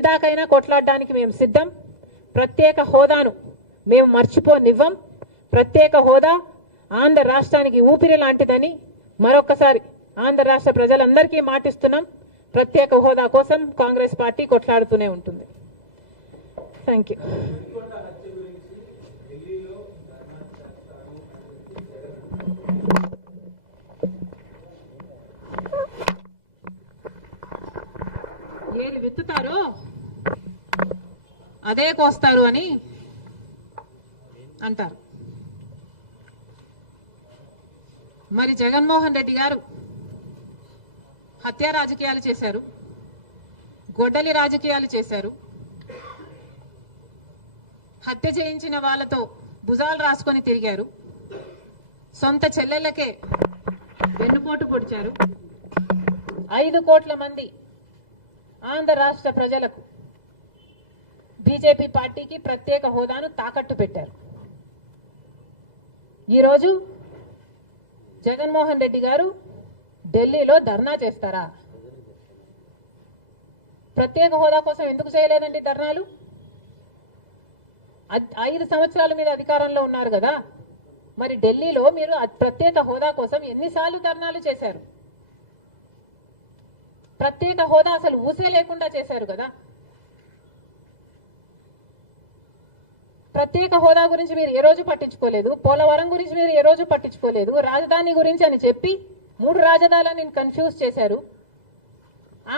ఎందాకైనా కొట్లాడడానికి మేము సిద్ధం. ప్రత్యేక హోదాను మేము మర్చిపోనివ్వం. ప్రత్యేక హోదా ఆంధ్ర రాష్ట్రానికి ఊపిరి లాంటిదని మరొకసారి ఆంధ్ర రాష్ట్ర ప్రజలందరికీ మాటిస్తున్నాం. ప్రత్యేక హోదా కోసం కాంగ్రెస్ పార్టీ కొట్లాడుతూనే ఉంటుంది. Thank you. ఏది విత్తుతారో అదే కోస్తారు అని అంటారు. మరి జగన్మోహన్ రెడ్డి గారు హత్య రాజకీయాలు చేశారు, గొడ్డలి రాజకీయాలు చేశారు. హత్య చేయించిన వాళ్ళతో భుజాలు రాసుకొని తిరిగారు. సొంత చెల్లెళ్ళకే వెన్నుపోటు పొడిచారు. 5 కోట్ల మంది ఆంధ్ర రాష్ట్ర ప్రజలకు బీజేపీ పార్టీకి ప్రత్యేక హోదాను తాకట్టు పెట్టారు. ఈరోజు జగన్మోహన్ రెడ్డి గారు ఢిల్లీలో ధర్నా చేస్తారా? ప్రత్యేక హోదా కోసం ఎందుకు చేయలేదండి ధర్నాలు? 5 సంవత్సరాల మీద అధికారంలో ఉన్నారు కదా, మరి ఢిల్లీలో మీరు ప్రత్యేక హోదా కోసం ఎన్నిసార్లు ధర్నాలు చేశారు? ప్రత్యేక హోదా అసలు ఊసే లేకుండా చేశారు కదా. ప్రత్యేక హోదా గురించి మీరు ఏ రోజు పట్టించుకోలేదు. పోలవరం గురించి మీరు ఏ రోజు పట్టించుకోలేదు. రాజధాని గురించి అని చెప్పి 3 రాజధానులను కన్ఫ్యూజ్ చేశారు.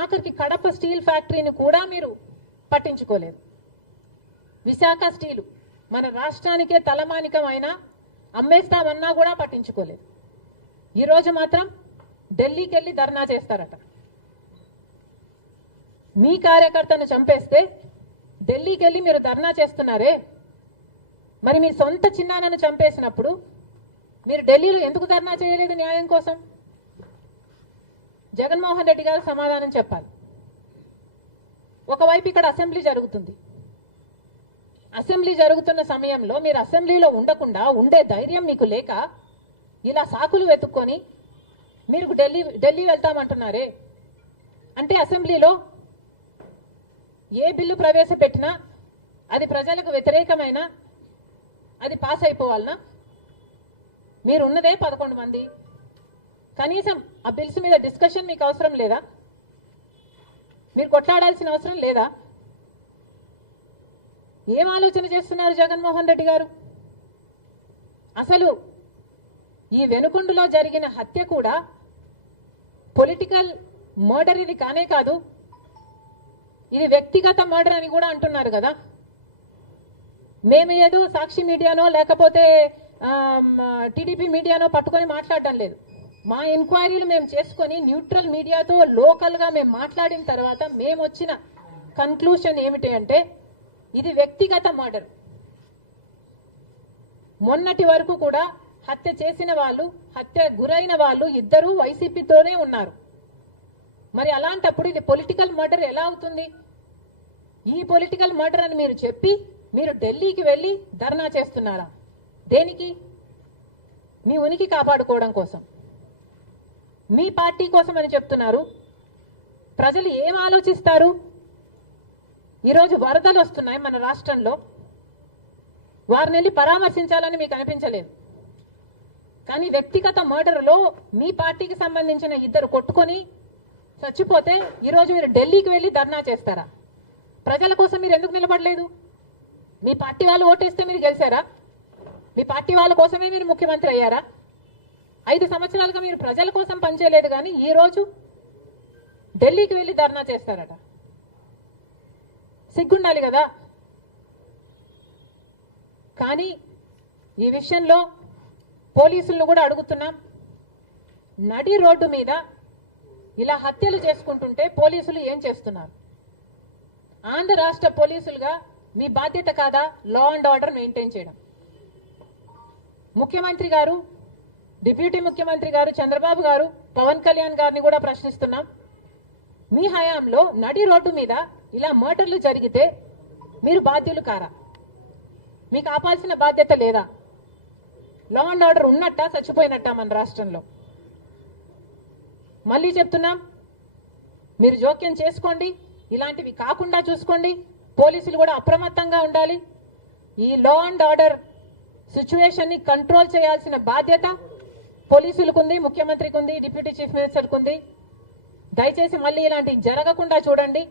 ఆఖరికి కడప స్టీల్ ఫ్యాక్టరీని కూడా మీరు పట్టించుకోలేదు. విశాఖ స్టీలు మన రాష్ట్రానికే తలమానికం అయినా అమ్మేస్తామన్నా కూడా పట్టించుకోలేదు. ఈరోజు మాత్రం ఢిల్లీకి వెళ్ళి ధర్నా చేస్తారట. మీ కార్యకర్తను చంపేస్తే ఢిల్లీకి వెళ్ళి మీరు ధర్నా చేస్తున్నారే, మరి మీ సొంత చిన్నాన్నను చంపేసినప్పుడు మీరు ఢిల్లీలో ఎందుకు ధర్నా చేయలేదు న్యాయం కోసం? జగన్మోహన్ రెడ్డి గారు సమాధానం చెప్పాలి. ఒకవైపు ఇక్కడ అసెంబ్లీ జరుగుతుంది. అసెంబ్లీ జరుగుతున్న సమయంలో మీరు అసెంబ్లీలో ఉండకుండా ఉండే ధైర్యం మీకు లేక ఇలా సాకులు వెతుక్కొని మీరు ఢిల్లీ వెళ్తామంటున్నారే. అంటే అసెంబ్లీలో ఏ బిల్లు ప్రవేశపెట్టినా అది ప్రజలకు వ్యతిరేకమైన అది పాస్ అయిపోవాలనా? మీరు ఉన్నదే 11 మంది. కనీసం ఆ బిల్స్ మీద డిస్కషన్ మీకు అవసరం లేదా? మీరు కొట్లాడాల్సిన అవసరం లేదా? ఏం ఆలోచన చేస్తున్నారు జగన్మోహన్ రెడ్డి గారు? అసలు ఈ వెనుకొండలో జరిగిన హత్య కూడా పొలిటికల్ మర్డర్ ఇది కానే కాదు, ఇది వ్యక్తిగత మర్డర్ అని కూడా అంటున్నారు కదా. మేము ఏదో సాక్షి మీడియానో లేకపోతే టీడీపీ మీడియానో పట్టుకొని మాట్లాడటం లేదు. మా ఎంక్వైరీలు మేము చేసుకొని న్యూట్రల్ మీడియాతో లోకల్గా మేము మాట్లాడిన తర్వాత మేము వచ్చిన కన్క్లూషన్ ఏమిటి అంటే ఇది వ్యక్తిగత మర్డర్. మొన్నటి వరకు కూడా హత్య చేసిన వాళ్ళు, హత్య గురైన వాళ్ళు ఇద్దరూ వైసీపీతోనే ఉన్నారు. మరి అలాంటప్పుడు ఇది పొలిటికల్ మర్డర్ ఎలా అవుతుంది? ఈ పొలిటికల్ మర్డర్ అని మీరు చెప్పి మీరు ఢిల్లీకి వెళ్ళి ధర్నా చేస్తున్నారా? దేనికి? మీ ఉనికి కాపాడుకోవడం కోసం, మీ పార్టీ కోసం అని చెప్తున్నారు. ప్రజలు ఏం ఆలోచిస్తారు? ఈరోజు వరదలు వస్తున్నాయి మన రాష్ట్రంలో, వారిని వెళ్ళి పరామర్శించాలని మీకు అనిపించలేదు. కానీ వ్యక్తిగత మర్డర్లో మీ పార్టీకి సంబంధించిన 2 కొట్టుకొని చచ్చిపోతే ఈరోజు మీరు ఢిల్లీకి వెళ్ళి ధర్నా చేస్తారా? ప్రజల కోసం మీరు ఎందుకు నిలబడలేదు? మీ పార్టీ వాళ్ళు ఓటేస్తే మీరు గెలిచారా? మీ పార్టీ వాళ్ళ కోసమే మీరు ముఖ్యమంత్రి అయ్యారా? 5 సంవత్సరాలుగా మీరు ప్రజల కోసం పనిచేయలేదు, కానీ ఈరోజు ఢిల్లీకి వెళ్ళి ధర్నా చేస్తారట. సిగ్గుండాలి కదా. కానీ ఈ విషయంలో పోలీసులను కూడా అడుగుతున్నాం. నడి రోడ్డు మీద ఇలా హత్యలు చేసుకుంటుంటే పోలీసులు ఏం చేస్తున్నారు? ఆంధ్ర రాష్ట్ర పోలీసులుగా మీ బాధ్యత కాదా లా అండ్ ఆర్డర్ మెయింటైన్ చేయడం? ముఖ్యమంత్రి గారు, డిప్యూటీ ముఖ్యమంత్రి గారు చంద్రబాబు గారు, పవన్ కళ్యాణ్ గారిని కూడా ప్రశ్నిస్తున్నాం. మీ హయాంలో నడి రోడ్డు మీద ఇలా మర్డర్లు జరిగితే మీరు బాధ్యులు కారా? మీకు ఆపాల్సిన బాధ్యత లేదా? లా అండ్ ఆర్డర్ ఉన్నట్టా చచ్చిపోయినట్టా మన రాష్ట్రంలో? మళ్ళీ చెప్తున్నాం, మీరు జోక్యం చేసుకోండి. ఇలాంటివి కాకుండా చూసుకోండి. పోలీసులు కూడా అప్రమత్తంగా ఉండాలి. ఈ లా అండ్ ఆర్డర్ సిచ్యువేషన్ ని కంట్రోల్ చేయాల్సిన బాధ్యత పోలీసులకు ఉంది, ముఖ్యమంత్రికి ఉంది, డిప్యూటీ చీఫ్ మినిస్టర్కి ఉంది. దయచేసి మళ్ళీ ఇలాంటివి జరగకుండా చూడండి.